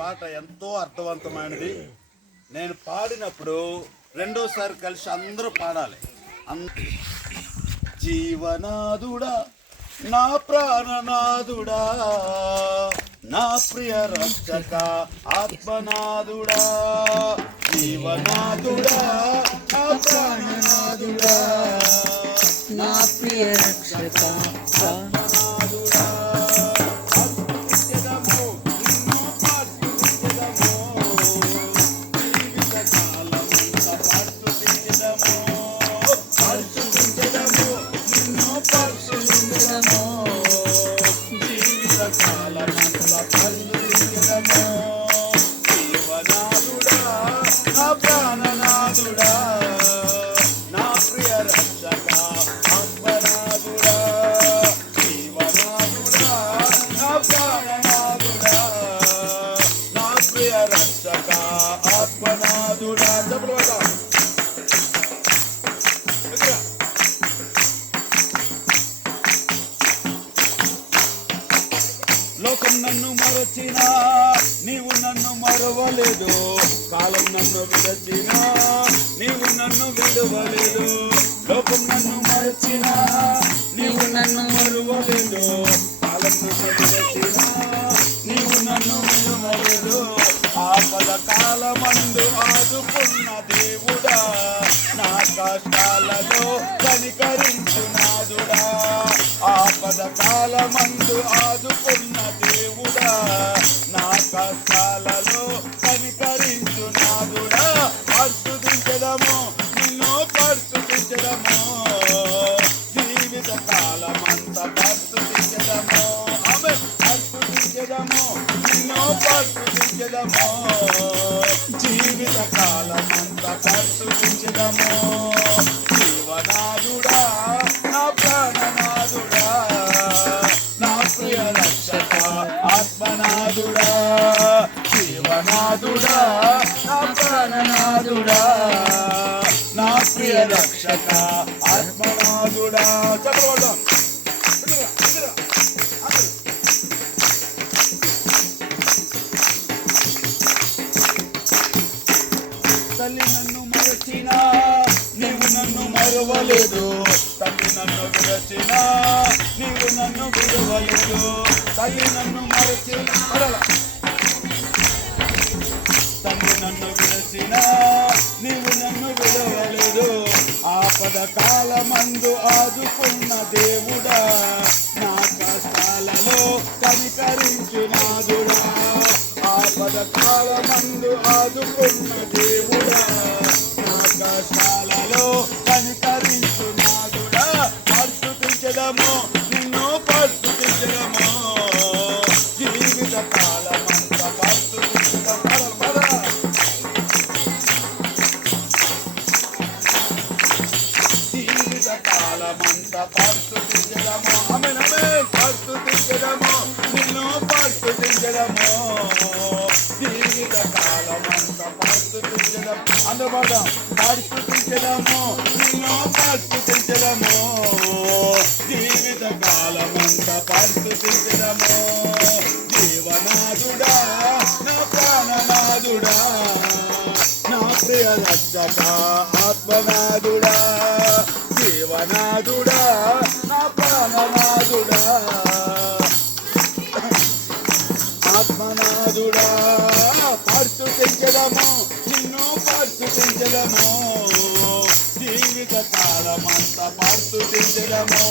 పాట ఎంతో అర్థవంతమైనది. నేను పాడినప్పుడు రెండోసారి కలిసి అందరూ పాడాలి. జీవనాదుడా, నా ప్రాణనాదుడా, నా ప్రియ రక్షక ఆత్మనాదుడా, జీవనాదుడా, నా ప్రాణనాదుడా, నా ప్రియ రక్షక ఆత్మనాదుడా. జీవనాదుడా, నా ప్రాణనాదుడా, నా ప్రియ రక్షక ఆత్మనాదుడా, జీవనాదుడా, నా ప్రాణనాదుడా, నా ప్రియ రక్షక ఆత్మనాదుడా. లోకం నన్ను మరచినా నీవు నన్ను మరవలేదు, కాలం నన్ను విడచినా నీవు నన్ను విడవలేదు. లోకం నన్ను మరచినా నీవు నన్ను మరవలేదు, కాలం నన్ను విడచినా నీవు నన్ను విడవలేదు. ఆపద కాలమందు ఆదుకున్న దేవుడా, నా కష్టాలలో కనికరించునాదుడా. ఆపద కాలమందు ఆదుకున్న దేవుడా, నా కష్టాలలో కనికరించునాదుడా. పరిశుద్ధించడము, నిన్ను పరిశుద్ధించడము, జీవిత కాలమంతా పరిశుద్ధించడము. ఆమె పరిశుద్ధించడము, నిన్ను పరిశుద్ధించడము, జీవిత కాలమంతా పరిశుద్ధించడము. జీవనాదుడా, నా ప్రాణనాదుడా, నా ప్రియ రక్షక ఆత్మనాదుడా, జీవనాదుడా, నా ప్రాణనాదుడా, నా ప్రియ రక్షక ఆత్మనాదుడా. చెప్పబడ్డాం. తల్లి నన్ను మరచినా నీవు నన్ను మరవలేదు, తల్లి నన్ను విడచినా నీవు నన్ను విడవలేదు. తల్లి నన్ను మరచినా తల్లి నన్ను విడచినా నీవు నన్ను విడవలేదు. ఆపద కాలమందు ఆదుకున్న దేవుడా, నా కష్టాలలో కనికరించునాదుడా. ఆపద కాలమందు ఆదుకున్న దేవుడా, నా కష్టాలలో కనికరించునాదుడా. పరిశుద్ధించడము, నిన్ను పరిశుద్ధించడము, జీవిత కాలమంతా పరిశుద్ధించడం. జీవిత కాలమంతా పరిశుద్ధించడము. ఆమేన్ ఆమేన్. పరిశుద్ధించడము, నిన్ను పరిశుద్ధించడము, జీవిత కాలమంతా పరిశుద్ధించడం. అందుబాటుం పరిశుద్ధించడము, నిన్ను పరిశుద్ధించడము, జీవిత కాలమంతా పరిశుద్ధించడము. జీవనాదుడా, నా ప్రాణనాదుడా, నా ప్రియ రక్షక ఆత్మనాదుడా, జీవనాదుడా, నా ప్రాణనాదుడా, ఆత్మనాదుడా. పరిశుద్ధించడము, నిన్ను పరిశుద్ధించడము, జీవిత కాలమంతా పరిశుద్ధించడము.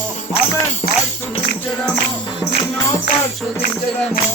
ఆమేన్. పరిశుద్ధించడము, నిన్ను పరిశుద్ధించడము,